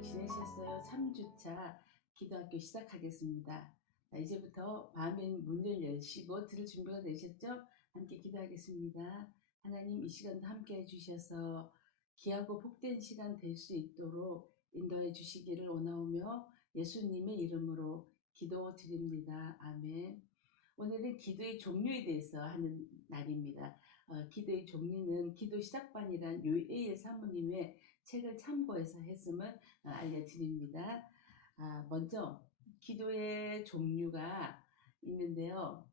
잘 지내셨어요? 3주차 기도학교 시작하겠습니다. 자, 이제부터 마음의 문을 여시고 들을 준비가 되셨죠? 함께 기도하겠습니다. 하나님, 이 시간도 함께 해주셔서 귀하고 복된 시간 될 수 있도록 인도해 주시기를 원하오며 예수님의 이름으로 기도드립니다. 아멘. 오늘은 기도의 종류에 대해서 하는 날입니다. 기도의 종류는 기도 시작반이란 요에일 사모님의 책을 참고해서 했음을 알려드립니다. 먼저 기도의 종류가 있는데요.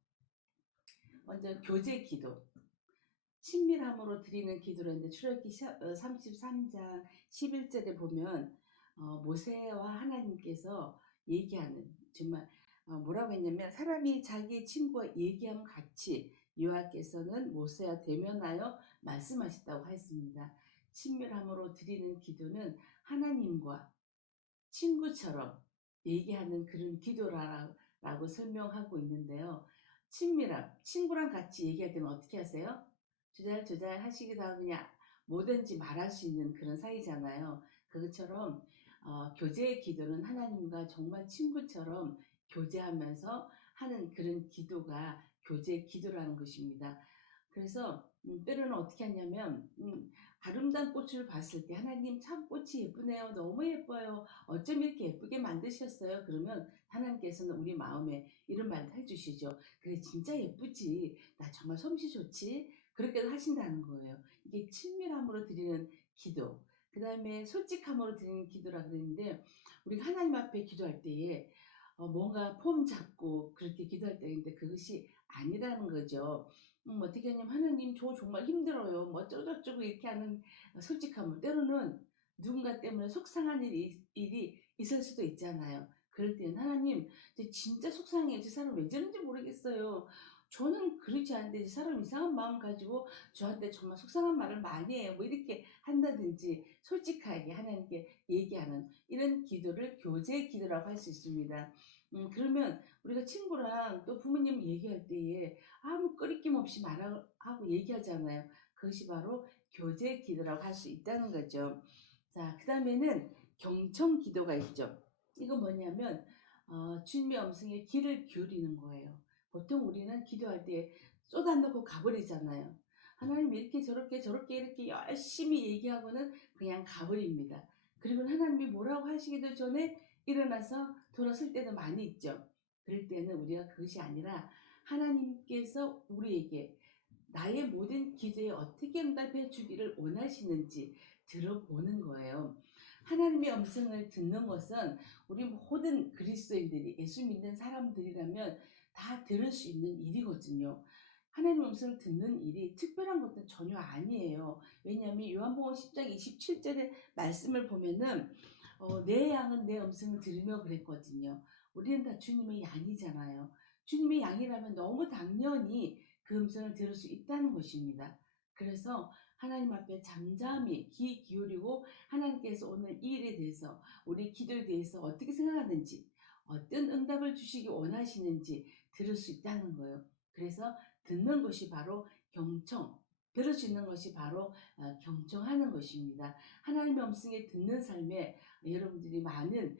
먼저 교제 기도, 친밀함으로 드리는 기도라는데 출애굽기 33장 11절에 보면 모세와 하나님께서 얘기하는, 정말 뭐라고 했냐면, 사람이 자기 친구와 얘기함 같이 여호와께서는 모세와 대면하여 말씀하셨다고 했습니다. 친밀함으로 드리는 기도는 하나님과 친구처럼 얘기하는 그런 기도라고 설명하고 있는데요. 친밀함, 친구랑 같이 얘기할 때는 어떻게 하세요? 조잘조잘 하시기도 하고 그냥 뭐든지 말할 수 있는 그런 사이잖아요. 그것처럼 교제의 기도는 하나님과 정말 친구처럼 교제하면서 하는 그런 기도가 교제 기도라는 것입니다. 그래서 때로는 어떻게 하냐면, 아름다운 꽃을 봤을 때 하나님 참 꽃이 예쁘네요. 너무 예뻐요. 어쩜 이렇게 예쁘게 만드셨어요? 그러면 하나님께서는 우리 마음에 이런 말도 해주시죠. 그래, 진짜 예쁘지. 나 정말 솜씨 좋지. 그렇게도 하신다는 거예요. 이게 친밀함으로 드리는 기도. 그 다음에 솔직함으로 드리는 기도라 그랬는데, 우리가 하나님 앞에 기도할 때에 뭔가 폼 잡고 그렇게 기도할 때인데 그것이 아니라는 거죠. 어떻게 하냐면, 하나님 저 정말 힘들어요. 뭐 어쩌고저쩌고 이렇게 하는 솔직함을, 때로는 누군가 때문에 속상한 일이 있을 수도 있잖아요. 그럴 때는 하나님 저 진짜 속상해요. 저 사람 왜 저런지 모르겠어요. 저는 그렇지 않은데 이 사람 이상한 마음 가지고 저한테 정말 속상한 말을 많이 해요. 뭐 이렇게 한다든지 솔직하게 하나님께 얘기하는 이런 기도를 교제 기도라고 할 수 있습니다. 그러면 우리가 친구랑 또 부모님 얘기할 때에 아무 꺼리낌 없이 말하고 얘기하잖아요. 그것이 바로 교제 기도라고 할 수 있다는 거죠. 자, 그 다음에는 경청 기도가 있죠. 이건 뭐냐면 주님의 음성에 귀를 기울이는 거예요. 보통 우리는 기도할 때 쏟아놓고 가버리잖아요. 하나님 이렇게 저렇게 저렇게 이렇게 열심히 얘기하고는 그냥 가버립니다. 그리고 하나님이 뭐라고 하시기도 전에 일어나서 돌아설 때도 많이 있죠. 그럴 때는 우리가 그것이 아니라 하나님께서 우리에게 나의 모든 기도에 어떻게 응답해 주기를 원하시는지 들어보는 거예요. 하나님의 음성을 듣는 것은 우리 모든 그리스도인들이, 예수 믿는 사람들이라면 다 들을 수 있는 일이거든요. 하나님의 음성을 듣는 일이 특별한 것은 전혀 아니에요. 왜냐하면 요한복음 10장 27절의 말씀을 보면은 내 양은 내 음성을 들으며 그랬거든요. 우리는 다 주님의 양이잖아요. 주님의 양이라면 너무 당연히 그 음성을 들을 수 있다는 것입니다. 그래서 하나님 앞에 잠잠히 귀 기울이고 하나님께서 오늘 이 일에 대해서, 우리 기도에 대해서 어떻게 생각하는지, 어떤 응답을 주시기 원하시는지 들을 수 있다는 거예요. 그래서 듣는 것이 바로 경청, 들을 수 있는 것이 바로 경청하는 것입니다. 하나님의 음성에 듣는 삶에 여러분들이 많은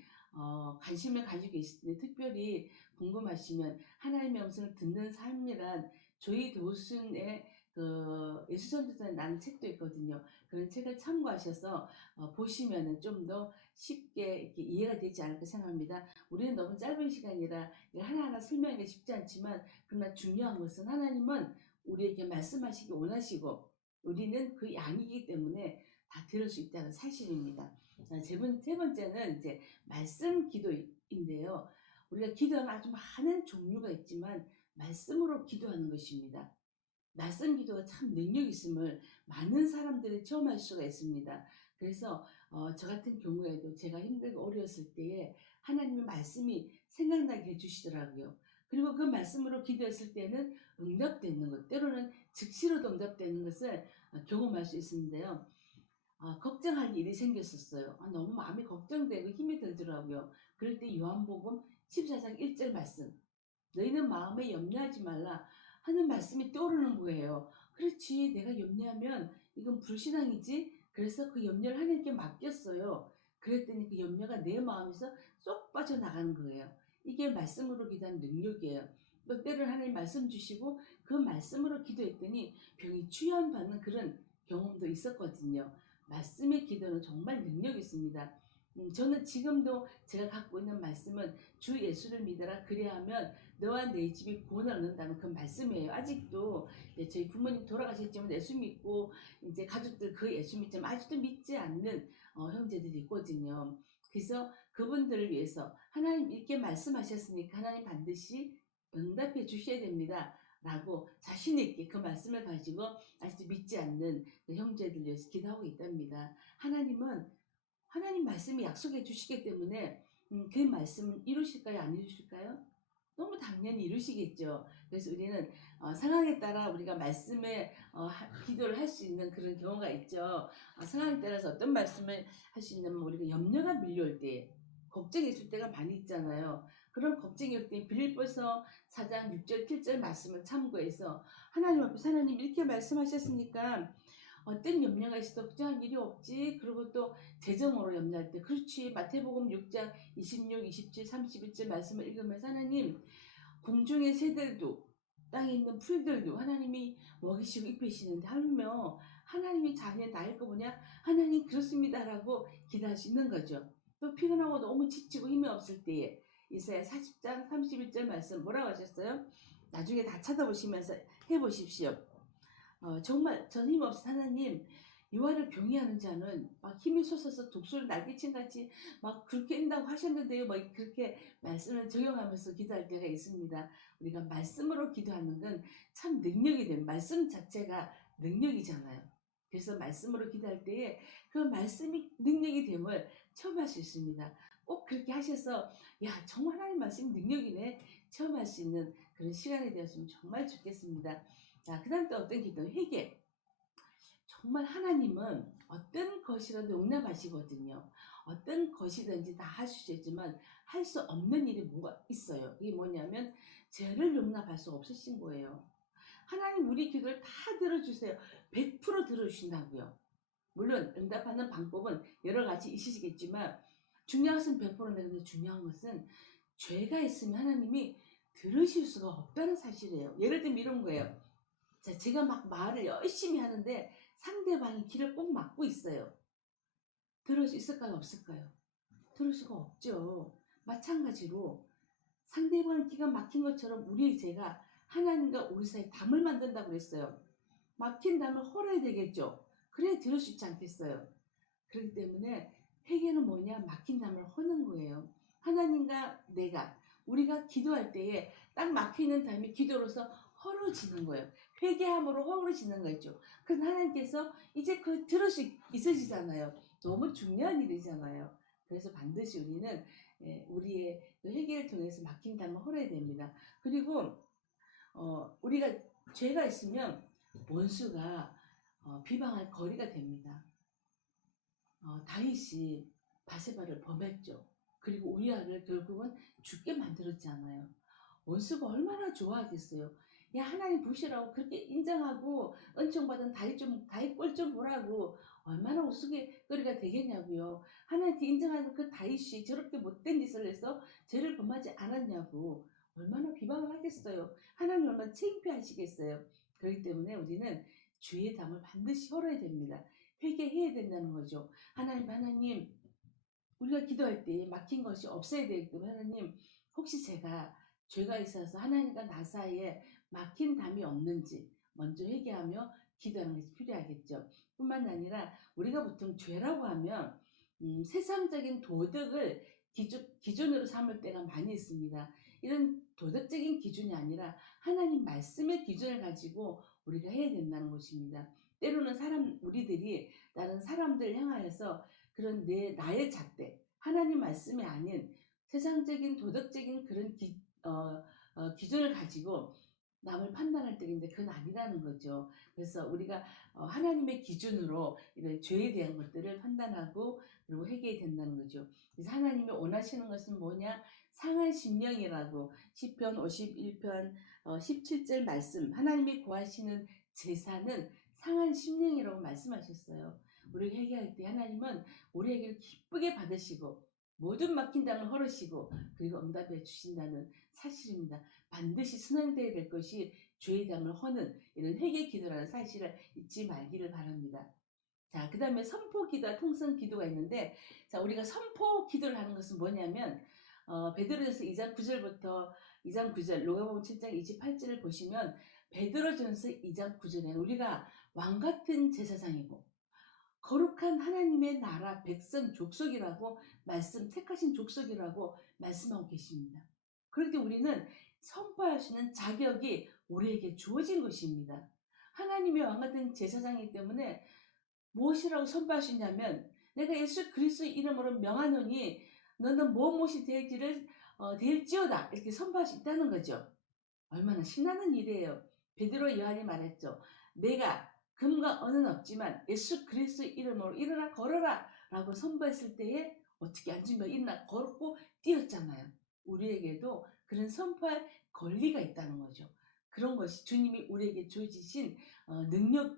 관심을 가지고 계실 텐데, 특별히 궁금하시면 하나님의 음성을 듣는 삶이란 조이 도슨의 그 예수전도서에 나는 책도 있거든요. 그런 책을 참고하셔서 보시면은 좀 더 쉽게 이렇게 이해가 되지 않을까 생각합니다. 우리는 너무 짧은 시간이라 하나하나 설명하기 쉽지 않지만, 그러나 중요한 것은 하나님은 우리에게 말씀하시기 원하시고 우리는 그 양이기 때문에 다 들을 수 있다는 사실입니다. 자, 세 번째는 이제 말씀 기도인데요. 우리가 기도는 아주 많은 종류가 있지만 말씀으로 기도하는 것입니다. 말씀 기도가 참 능력 있음을 많은 사람들이 체험할 수가 있습니다. 그래서 저 같은 경우에도 제가 힘들고 어려웠을 때에 하나님의 말씀이 생각나게 해주시더라고요. 그리고 그 말씀으로 기도했을 때는 응답되는 것, 때로는 즉시로도 응답되는 것을 경험할 수 있었는데요. 걱정할 일이 생겼었어요. 너무 마음이 걱정되고 힘이 들더라고요. 그럴 때 요한복음 14장 1절 말씀, 너희는 마음에 염려하지 말라 하는 말씀이 떠오르는 거예요. 그렇지, 내가 염려하면 이건 불신앙이지. 그래서 그 염려를 하나님께 맡겼어요. 그랬더니 그 염려가 내 마음에서 쏙 빠져나가는 거예요. 이게 말씀으로 기도하는 능력이에요. 또 때로는 하나님 말씀 주시고 그 말씀으로 기도했더니 병이 치유받는 그런 경험도 있었거든요. 말씀의 기도는 정말 능력이 있습니다. 저는 지금도 제가 갖고 있는 말씀은 주 예수를 믿어라 그리하면 너와 내 집이 구원을 얻는다는 그 말씀이에요. 아직도 저희 부모님 돌아가셨지만 예수 믿고 이제 가족들 그 예수 믿지만 아직도 믿지 않는 형제들이 있거든요. 그래서 그분들을 위해서 하나님 이렇게 말씀하셨으니까 하나님 반드시 응답해 주셔야 됩니다. 라고 자신있게 그 말씀을 가지고 아직도 믿지 않는 그 형제들 위해서 기도하고 있답니다. 하나님 말씀이 약속해 주시기 때문에 그 말씀을 이루실까요? 안 이루실까요? 너무 당연히 이루시겠죠. 그래서 우리는 상황에 따라 우리가 말씀에 기도를 할 수 있는 그런 경우가 있죠. 상황에 따라서 어떤 말씀을 할 수 있냐면 우리가 염려가 밀려올 때 걱정이 있을 때가 많이 있잖아요. 그런 걱정이 올 때 빌립보서 4장 6절 7절 말씀을 참고해서 하나님 앞에서 하나님 이렇게 말씀하셨으니까 어떤 염려가 있어도 걱정할 일이 없지. 그리고 또 재정으로 염려할 때 그렇지. 마태복음 6장 26, 27, 31절 말씀을 읽으면서 하나님 공중의 새들도 땅에 있는 풀들도 하나님이 먹이시고 입히시는데 하며 하나님이 자기는 나일 거 뭐냐? 하나님 그렇습니다라고 기도할 수 있는 거죠. 또 피곤하고 너무 지치고 힘이 없을 때에 이사야 40장 31절 말씀 뭐라고 하셨어요? 나중에 다 찾아보시면서 해보십시오. 정말 전 힘없이 하나님 유아를 경외하는 자는 막 힘이 솟아서 독수리 날개친 같이 막 그렇게 한다고 하셨는데요. 막 그렇게 말씀을 적용하면서 기도할 때가 있습니다. 우리가 말씀으로 기도하는 건 참 능력이 된 말씀 자체가 능력이잖아요. 그래서 말씀으로 기도할 때에 그 말씀이 능력이 됨을 체험할 수 있습니다. 꼭 그렇게 하셔서 야 정말 하나님 말씀이 능력이네 체험할 수 있는 그런 시간이 되었으면 정말 좋겠습니다. 자, 그 다음 또 어떤 기도? 회개. 정말 하나님은 어떤 것이라도 용납하시거든요. 어떤 것이든지 다 할 수 있지만 할 수 없는 일이 뭐가 있어요. 이게 뭐냐면 죄를 용납할 수 없으신 거예요. 하나님 우리 기도를 다 들어주세요. 100% 들어주신다고요. 물론 응답하는 방법은 여러 가지 있으시겠지만 중요한 것은 100%인데 중요한 것은 죄가 있으면 하나님이 들으실 수가 없다는 사실이에요. 예를 들면 이런 거예요. 자, 제가 막 말을 열심히 하는데 상대방이 귀를 꼭 막고 있어요. 들을 수 있을까요? 없을까요? 들을 수가 없죠. 마찬가지로 상대방 귀가 막힌 것처럼 우리 죄가 하나님과 우리 사이에 담을 만든다고 그랬어요. 막힌 담을 헐어야 되겠죠. 그래야 들을 수 있지 않겠어요. 그렇기 때문에 회개는 뭐냐? 막힌 담을 허는 거예요. 하나님과 우리가 기도할 때에 딱 막혀있는 담이 기도로서 헐어지는 거예요. 회개함으로 헐어지는 거죠. 그럼 하나님께서 이제 그 들을 수 있으시잖아요. 너무 중요한 일이잖아요. 그래서 반드시 우리는 우리의 회개를 통해서 막힌 담을 헐어야 됩니다. 그리고 우리가 죄가 있으면 원수가 비방할 거리가 됩니다. 다윗이 바세바를 범했죠. 그리고 우리아를 결국은 죽게 만들었잖아요. 원수가 얼마나 좋아하겠어요. 야 하나님 보시라고 그렇게 인정하고 은총받은 다윗 꼴 좀 보라고 얼마나 우스갯거리가 되겠냐고요. 하나님께 인정하는 그 다윗이 저렇게 못된 짓을 해서 죄를 범하지 않았냐고 얼마나 비방을 하겠어요. 하나님 얼마나 창피하시겠어요. 그렇기 때문에 우리는 죄의 담을 반드시 헐어야 됩니다. 회개해야 된다는 거죠. 하나님 우리가 기도할 때 막힌 것이 없어야 되기 때문에 하나님 혹시 제가 죄가 있어서 하나님과 나 사이에 막힌 담이 없는지 먼저 회개하며 기도하는 것이 필요하겠죠. 뿐만 아니라 우리가 보통 죄라고 하면 세상적인 도덕을 기준으로 삼을 때가 많이 있습니다. 이런 도덕적인 기준이 아니라 하나님 말씀의 기준을 가지고 우리가 해야 된다는 것입니다. 때로는 우리들이 다른 사람들 향하여서 그런 나의 잣대, 하나님 말씀이 아닌 세상적인 도덕적인 그런 기준을 가지고 남을 판단할 때인데 그건 아니라는 거죠. 그래서 우리가 하나님의 기준으로 이런 죄에 대한 것들을 판단하고 그리고 회개해야 된다는 거죠. 그래서 하나님이 원하시는 것은 뭐냐? 상한 심령이라고 시편 51편 17절 말씀 하나님이 구하시는 제사는 상한 심령이라고 말씀하셨어요. 우리가 회개할 때 하나님은 우리 회개를 기쁘게 받으시고 모든 막힌 담을 헐으시고 그리고 응답해 주신다는 사실입니다. 반드시 순환되어야 될 것이 죄의 담을 허는 이런 회개 기도라는 사실을 잊지 말기를 바랍니다. 자, 그 다음에 선포 기도와 통성 기도가 있는데, 자, 우리가 선포 기도를 하는 것은 뭐냐면, 베드로전서 2장 9절부터 2장 9절, 로마복음 7장 28절을 보시면, 베드로전서 2장 9절에는 우리가 왕같은 제사장이고, 거룩한 하나님의 나라 백성 족속이라고 택하신 족속이라고 말씀하고 계십니다. 그럴 때 우리는 선포할 수 있는 자격이 우리에게 주어진 것입니다. 하나님의 왕같은 제사장이기 때문에 무엇이라고 선포하시냐면 내가 예수 그리스도의 이름으로 명하노니 너는 무엇이 될지어다 이렇게 선포할 수 있다는 거죠. 얼마나 신나는 일이에요. 베드로 요한이 말했죠. 내가 금과 은은 없지만 예수 그리스도의 이름으로 일어나 걸어라 라고 선포했을 때에 어떻게 앉으며 일어나 걸었고 뛰었잖아요. 우리에게도 그런 선포할 권리가 있다는 거죠. 그런 것이 주님이 우리에게 주어지신 능력,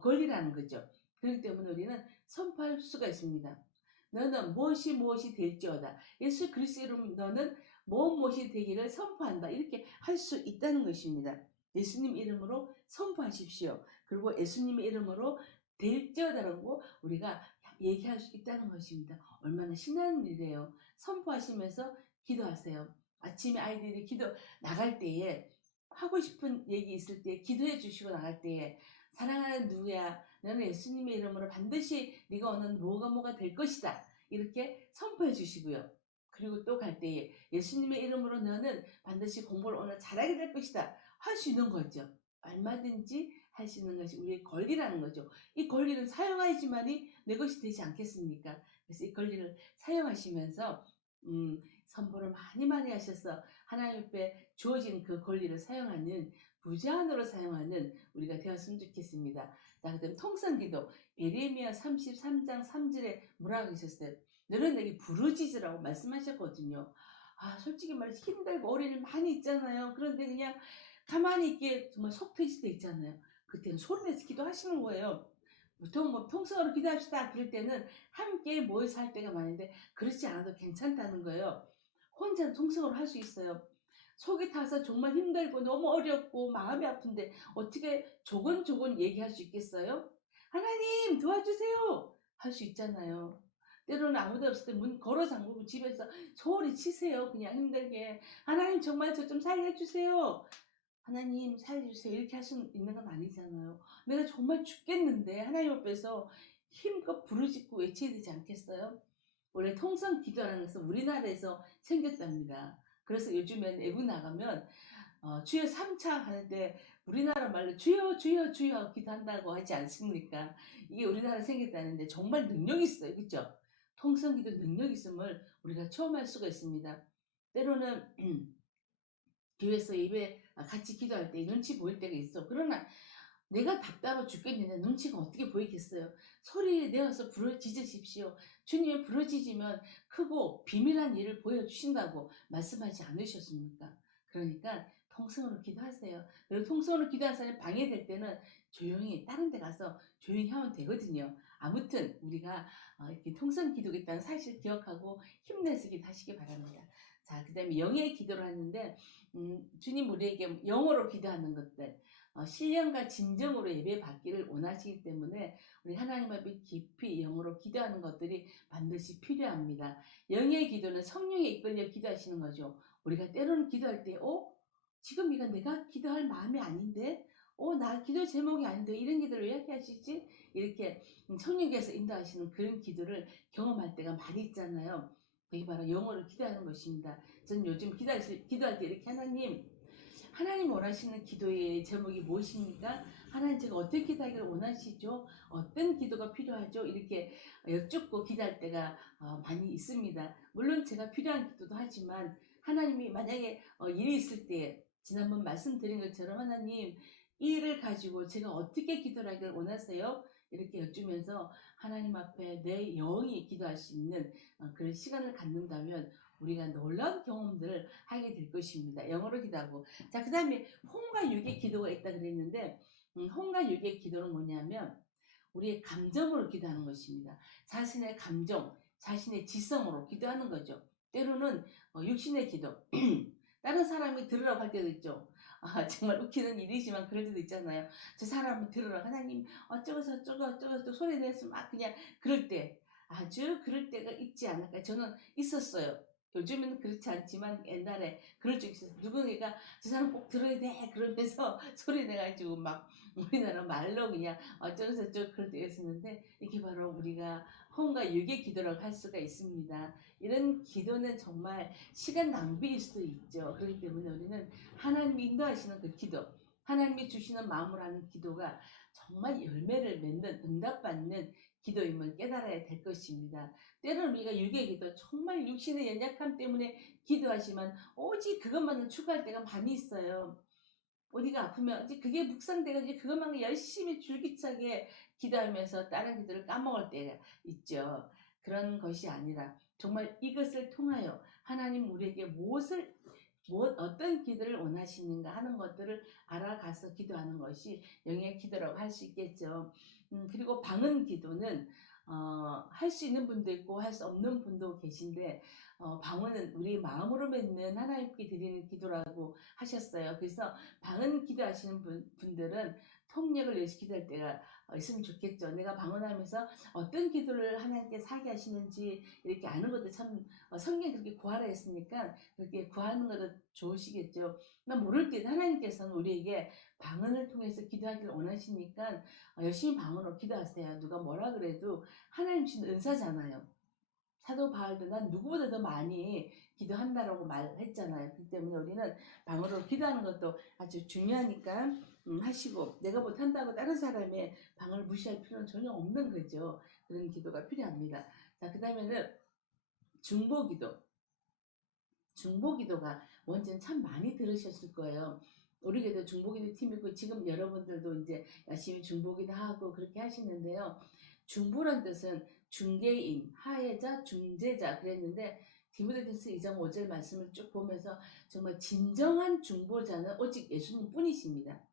권리라는 거죠. 그렇기 때문에 우리는 선포할 수가 있습니다. 너는 무엇이 될지어다. 예수 그리스도의 이름 너는 무엇이 되기를 선포한다. 이렇게 할 수 있다는 것입니다. 예수님 이름으로 선포하십시오. 그리고 예수님의 이름으로 될지어다라고 우리가 얘기할 수 있다는 것입니다. 얼마나 신나는 일이에요. 선포하시면서 기도하세요. 아침에 아이들이 기도 나갈 때에 하고 싶은 얘기 있을 때 기도해 주시고 나갈 때에 사랑하는 누구야 너는 예수님의 이름으로 반드시 네가 오는 뭐가 될 것이다. 이렇게 선포해 주시고요. 그리고 또 갈 때에 예수님의 이름으로 너는 반드시 공부를 오늘 잘하게 될 것이다. 할 수 있는 거죠. 얼마든지 할 수 있는 것이 우리의 권리라는 거죠. 이 권리를 사용해야지만이 내 것이 되지 않겠습니까? 그래서 이 권리를 사용하시면서 선포를 많이 하셔서 하나님 앞에 주어진 그 권리를 사용하는 무제한으로 사용하는 우리가 되었으면 좋겠습니다. 자, 그다음 통성기도 예레미야 33장 3절에 뭐라고 하셨어요? 너는 내게 부르짖으라고 말씀하셨거든요. 아, 솔직히 말해서 힘들고 어려운 일 많이 있잖아요. 그런데 그냥 가만히 있기에 정말 속 터질 때 있잖아요. 그때는 소리내서 기도하시는 거예요. 보통 통성으로 기도합시다. 그럴 때는 함께 모여서 할 때가 많은데 그렇지 않아도 괜찮다는 거예요. 혼자 통성으로 할 수 있어요. 속이 타서 정말 힘들고 너무 어렵고 마음이 아픈데 어떻게 조곤조곤 얘기할 수 있겠어요? 하나님 도와주세요 할 수 있잖아요. 때로는 아무도 없을 때 문 걸어 잠그고 집에서 소리 치세요. 그냥 힘들게 하나님 정말 저 좀 살려주세요. 하나님 살려주세요. 이렇게 할 수 있는 건 아니잖아요. 내가 정말 죽겠는데 하나님 앞에서 힘껏 부르짖고 외쳐야 되지 않겠어요? 원래 통성 기도라는 것은 우리나라에서 생겼답니다. 그래서 요즘엔 외국 나가면 주여 3차 하는데 우리나라 말로 주여 주여 주여 기도한다고 하지 않습니까? 이게 우리나라에 생겼다는데 정말 능력이 있어요. 그렇죠? 통성 기도 능력이 있음을 우리가 처음 알 수가 있습니다. 때로는 교회에서 예배 같이 기도할 때 눈치 보일 때가 있어. 그러나 내가 답답해 죽겠는데 눈치가 어떻게 보이겠어요? 소리 내어서 부르짖으십시오. 주님이 부르짖으면 크고 비밀한 일을 보여주신다고 말씀하지 않으셨습니까? 그러니까 통성으로 기도하세요. 그리고 통성으로 기도한 사람이 방해될 때는 조용히 다른 데 가서 조용히 하면 되거든요. 아무튼 우리가 이렇게 통성 기도가 있다는 사실 기억하고 힘내서 기도하시기 바랍니다. 자, 그 다음에 영의 기도를 하는데 주님 우리에게 영어로 기도하는 것들 신령과 진정으로 예배 받기를 원하시기 때문에 우리 하나님 앞에 깊이 영으로 기도하는 것들이 반드시 필요합니다. 영의 기도는 성령에 이끌려 기도하시는 거죠. 우리가 때로는 기도할 때 지금 이거 내가 기도할 마음이 아닌데 나 기도 제목이 아닌데 이런 기도를 왜 이렇게 하시지? 이렇게 성령께서 인도하시는 그런 기도를 경험할 때가 많이 있잖아요. 그게 바로 영어로 기도하는 것입니다. 저는 요즘 기도할 때 이렇게 하나님 원하시는 기도의 제목이 무엇입니까? 하나님 제가 어떻게 기도하기를 원하시죠? 어떤 기도가 필요하죠? 이렇게 여쭙고 기도할 때가 많이 있습니다. 물론 제가 필요한 기도도 하지만 하나님이 만약에 일이 있을 때 지난번 말씀드린 것처럼 하나님 이 일을 가지고 제가 어떻게 기도를 하기를 원하세요? 이렇게 여쭈면서 하나님 앞에 내 영이 기도할 수 있는 그런 시간을 갖는다면 우리가 놀라운 경험들을 하게 될 것입니다. 영어로 기도하고. 자, 그 다음에 혼과 육의 기도가 있다 그랬는데, 혼과 육의 기도는 뭐냐면, 우리의 감정으로 기도하는 것입니다. 자신의 감정, 자신의 지성으로 기도하는 거죠. 때로는 육신의 기도, 다른 사람이 들으라고 할 때도 있죠. 아, 정말 웃기는 일이지만 그럴 때도 있잖아요. 저 사람은 들으라 하나님 어쩌고 저쩌고 어쩌고 저쩌고 소리 내서 막 그냥 그럴 때, 아주 그럴 때가 있지 않을까. 저는 있었어요. 요즘은 그렇지 않지만 옛날에 그럴 적 있었어요. 누군가가 저 사람 꼭 들어야 돼 그러면서 소리 내가지고 막 우리나라 말로 그냥 어쩌고 저쩌고 그럴 때가 있었는데, 이게 바로 우리가 호응과 유의 기도라고 할 수가 있습니다. 이런 기도는 정말 시간 낭비일 수도 있죠. 그렇기 때문에 우리는 하나님이 인도하시는 그 기도, 하나님이 주시는 마음으로 하는 기도가 정말 열매를 맺는, 응답받는 기도임을 깨달아야 될 것입니다. 때로는 우리가 육의 기도, 정말 육신의 연약함 때문에 기도하지만 오직 그것만을 추구할 때가 많이 있어요. 어디가 아프면 이제 그게 묵상돼가지고 그것만 열심히 줄기차게 기도하면서 다른 기도를 까먹을 때가 있죠. 그런 것이 아니라 정말 이것을 통하여 하나님 우리에게 어떤 기도를 원하시는가 하는 것들을 알아가서 기도하는 것이 영의 기도라고 할 수 있겠죠. 그리고 방언 기도는 할 수 있는 분도 있고 할 수 없는 분도 계신데, 방언은 우리 마음으로 맺는 하나님께 드리는 기도라고 하셨어요. 그래서 방언 기도하시는 분들은 통역을 내시 기도할 때가 있으면 좋겠죠. 내가 방언하면서 어떤 기도를 하나님께 하게 하시는지 이렇게 아는 것도 참, 성경에 그렇게 구하라 했으니까 그렇게 구하는 것도 좋으시겠죠. 나 모를 때 하나님께서는 우리에게 방언을 통해서 기도하기를 원하시니까 열심히 방언으로 기도하세요. 누가 뭐라 그래도 하나님 주신 은사잖아요. 사도 바울도 난 누구보다 더 많이 기도한다라고 말했잖아요. 그렇기 때문에 우리는 방언으로 기도하는 것도 아주 중요하니까 하시고, 내가 못한다고 다른 사람의 방언을 무시할 필요는 전혀 없는 거죠. 그런 기도가 필요합니다. 자, 그 다음에는 중보기도. 중보기도가 뭔지는 참 많이 들으셨을 거예요. 우리 교도 중보기도 팀이고 지금 여러분들도 이제 열심히 중보기도 하고 그렇게 하시는데요. 중보란 뜻은 중개인, 하해자, 중재자 그랬는데, 디모데전서 2장 5절 말씀을 쭉 보면서 정말 진정한 중보자는 오직 예수님 뿐이십니다.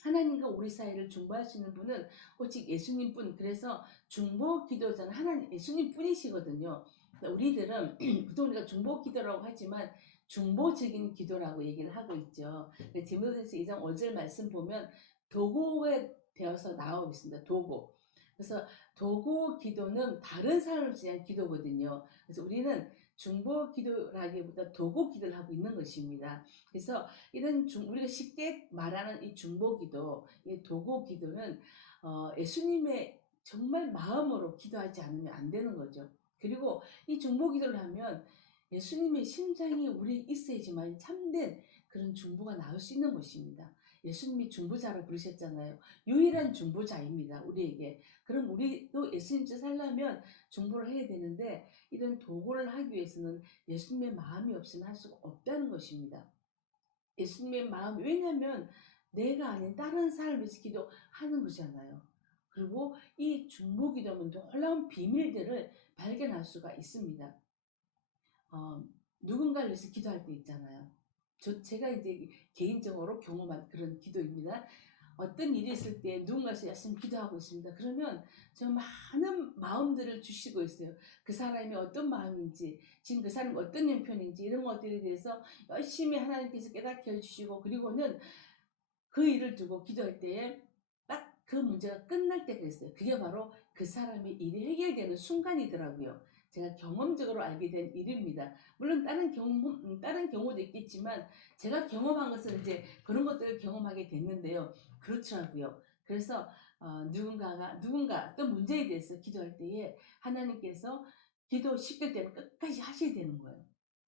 하나님과 우리 사이를 중보하시는 분은 오직 예수님뿐. 그래서 중보 기도자는 하나님 예수님 뿐이시거든요. 우리들은 보통 우리가 중보 기도라고 하지만 중보적인 기도라고 얘기를 하고 있죠. 디모데전서 2장 5절 말씀 보면 도구에 되어서 나오고 있습니다. 도구. 그래서 도구 기도는 다른 사람을 위한 기도거든요. 그래서 우리는 중보 기도라기보다 도구 기도를 하고 있는 것입니다. 그래서 우리가 쉽게 말하는 이 중보 기도, 이 도구 기도는 예수님의 정말 마음으로 기도하지 않으면 안 되는 거죠. 그리고 이 중보 기도를 하면 예수님의 심장이 우리 있어야지만 참된 그런 중보가 나올 수 있는 것입니다. 예수님이 중보자로 부르셨잖아요. 유일한 중보자입니다, 우리에게. 그럼 우리도 예수님처럼 살려면 중보를 해야 되는데, 이런 도구를 하기 위해서는 예수님의 마음이 없으면 할 수가 없다는 것입니다. 예수님의 마음, 왜냐하면 내가 아닌 다른 사람을 위해서 기도하는 거잖아요. 그리고 이 중보 기도는 놀라운 비밀들을 발견할 수가 있습니다. 누군가를 위해서 기도할 때 있잖아요. 제가 이제 개인적으로 경험한 그런 기도입니다. 어떤 일이 있을 때 누군가에서 열심히 기도하고 있습니다. 그러면 저 많은 마음들을 주시고 있어요. 그 사람이 어떤 마음인지, 지금 그 사람이 어떤 형편인지 이런 것들에 대해서 열심히 하나님께서 깨닫게 해주시고, 그리고는 그 일을 두고 기도할 때에 딱 그 문제가 끝날 때가 있어요. 그게 바로 그 사람의 일이 해결되는 순간이더라고요. 제가 경험적으로 알게 된 일입니다. 물론 다른 경우도 있겠지만 제가 경험한 것은 이제 그런 것들을 경험하게 됐는데요. 그렇더라고요. 그래서 누군가 어떤 문제에 대해서 기도할 때에 하나님께서 기도 10대 때는 끝까지 하셔야 되는 거예요.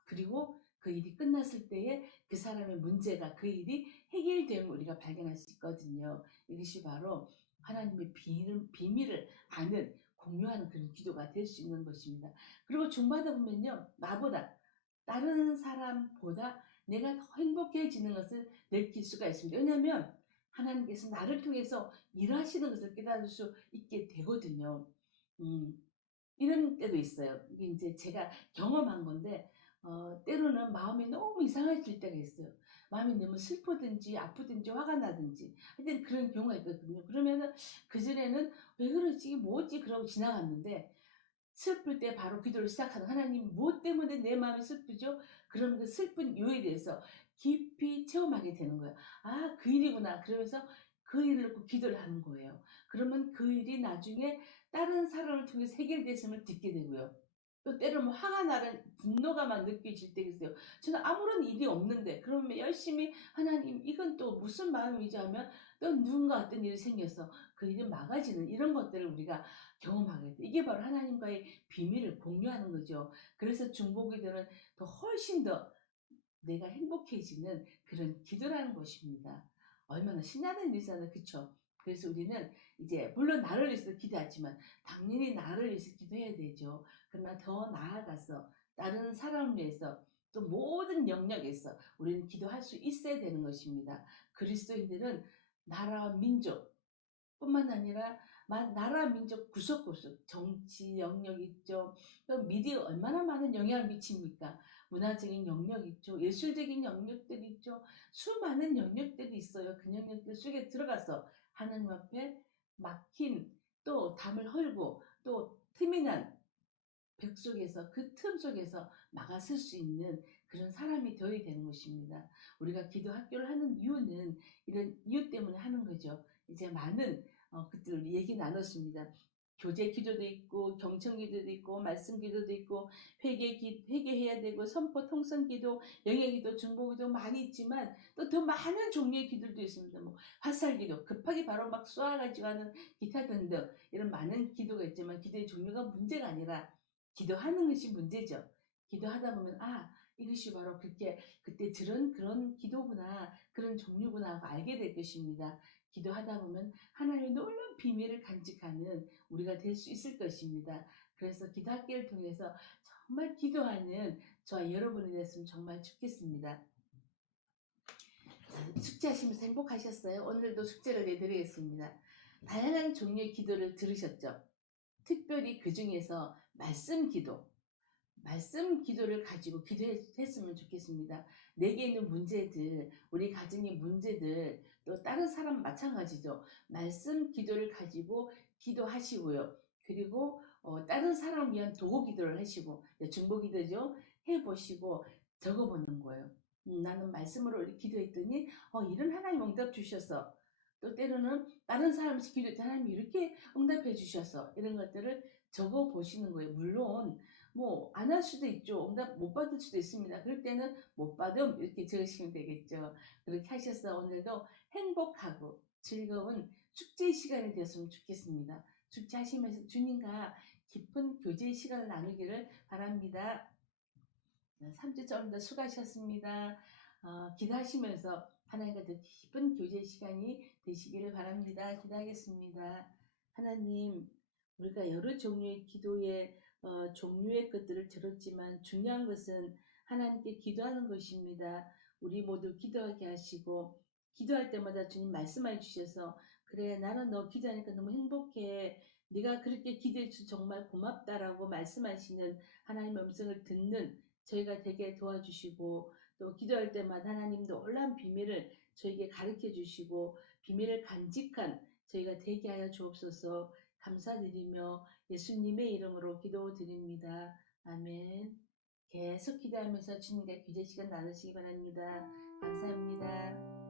그리고 그 일이 끝났을 때에 그 사람의 문제가, 그 일이 해결됨을 우리가 발견할 수 있거든요. 이것이 바로 하나님의 비밀을 아는, 공유하는 그런 기도가 될 수 있는 것입니다. 그리고 중받아 보면요, 나보다, 다른 사람보다 내가 더 행복해지는 것을 느낄 수가 있습니다. 왜냐하면 하나님께서 나를 통해서 일하시는 것을 깨달을 수 있게 되거든요. 음, 이런 때도 있어요. 이게 이제 제가 경험한 건데, 때로는 마음이 너무 이상해질 때가 있어요. 마음이 너무 슬프든지 아프든지 화가 나든지 하여튼 그런 경우가 있거든요. 그러면은 그전에는 '왜 그러지? 이게 뭐지?' 그러고 지나갔는데 슬플 때 바로 기도를 시작하는 하나님 무엇 때문에 내 마음이 슬프죠? 그럼 그 슬픈 요에 대해서 깊이 체험하게 되는 거예요. '아 그 일이구나.' 그러면서 그 일을 놓고 기도를 하는 거예요. 그러면 그 일이 나중에 다른 사람을 통해서 해결됐음을 듣게 되고요. 또 때로는 화가 나는 분노가 막 느껴질 때가 있어요. 저는 아무런 일이 없는데 그러면 열심히 '하나님 이건 또 무슨 마음이지?' 하면 또 누군가 어떤 일이 생겨서 그 일이 막아지는 이런 것들을 우리가 경험하게 돼. 이게 바로 하나님과의 비밀을 공유하는 거죠. 그래서 중보기도는 더 훨씬 더 내가 행복해지는 그런 기도라는 것입니다. 얼마나 신나는 일이잖아요. 그쵸? 그래서 우리는 이제 물론 나를 위해서 기도하지만 당연히 나를 위해서 기도해야 되죠. 그러나 더 나아가서 다른 사람을 위해서 또 모든 영역에서 우리는 기도할 수 있어야 되는 것입니다. 그리스도인들은 나라와 민족 뿐만 아니라 나라 민족 구석구석 정치 영역 있죠. 또 미디어 얼마나 많은 영향을 미칩니까? 문화적인 영역 있죠. 예술적인 영역들이 있죠. 수많은 영역들이 있어요. 그 영역들 속에 들어가서 하나님 앞에 막힌 또 담을 헐고 또 틈이 난 벽 속에서 그 틈 속에서 막아설 수 있는 그런 사람이 되어야 되는 것입니다. 우리가 기도 학교를 하는 이유는 이런 이유 때문에 하는 거죠. 이제 많은 것들 얘기 나눴습니다. 교제 기도도 있고 경청 기도도 있고 말씀 기도도 있고 회개해야 되고 선포 통성 기도, 영예 기도, 중보 기도 많이 있지만 또 더 많은 종류의 기도도 있습니다. 뭐 화살 기도, 급하게 바로 막 쏘아가지고 하는 기타 등등 이런 많은 기도가 있지만 기도의 종류가 문제가 아니라 기도하는 것이 문제죠. 기도하다 보면 이것이 바로 그때 들은 그런 기도구나 그런 종류구나 하고 알게 될 것입니다. 기도하다 보면 하나님의 놀라운 비밀을 간직하는 우리가 될 수 있을 것입니다. 그래서 기도학교를 통해서 정말 기도하는 저와 여러분이 됐으면 정말 좋겠습니다. 자, 숙제하시면서 행복하셨어요? 오늘도 숙제를 내드리겠습니다. 다양한 종류의 기도를 들으셨죠? 특별히 그 중에서 말씀 기도를 가지고 기도했으면 좋겠습니다. 내게 있는 문제들, 우리 가정의 문제들, 또 다른 사람 마찬가지죠. 말씀 기도를 가지고 기도하시고요. 그리고 다른 사람을 위한 도구 기도를 하시고, 중보 기도죠. 해보시고 적어보는 거예요. 나는 말씀으로 이렇게 기도했더니 이런 하나님 응답 주셔서 또 때로는 다른 사람이 기도할 때 하나님이 이렇게 응답해 주셔서 이런 것들을 적어 보시는 거예요. 물론 뭐 안 할 수도 있죠. 응답 못 받을 수도 있습니다. 그럴 때는 못 받음 이렇게 적으시면 되겠죠. 그렇게 하셔서 오늘도 행복하고 즐거운 축제 시간이 되었으면 좋겠습니다. 축제하시면서 주님과 깊은 교제 시간을 나누기를 바랍니다. 3주째 오늘도 수고하셨습니다. 기도하시면서 하나님과 더 깊은 교제 시간이 되시기를 바랍니다. 기도하겠습니다. 하나님, 우리가 여러 종류의 기도의 종류의 것들을 들었지만 중요한 것은 하나님께 기도하는 것입니다. 우리 모두 기도하게 하시고 기도할 때마다 주님 말씀해 주셔서 그래 나는 너 기도하니까 너무 행복해. 네가 그렇게 기도해 주셔서 정말 고맙다라고 말씀하시는 하나님의 음성을 듣는 저희가 되게 도와주시고 또 기도할 때마다 하나님 놀라운 비밀을 저에게 가르쳐 주시고 비밀을 간직한 저희가 되게 하여 주옵소서. 감사드리며 예수님의 이름으로 기도드립니다. 아멘. 계속 기도하면서 주님과 교제 시간 나누시기 바랍니다. 감사합니다.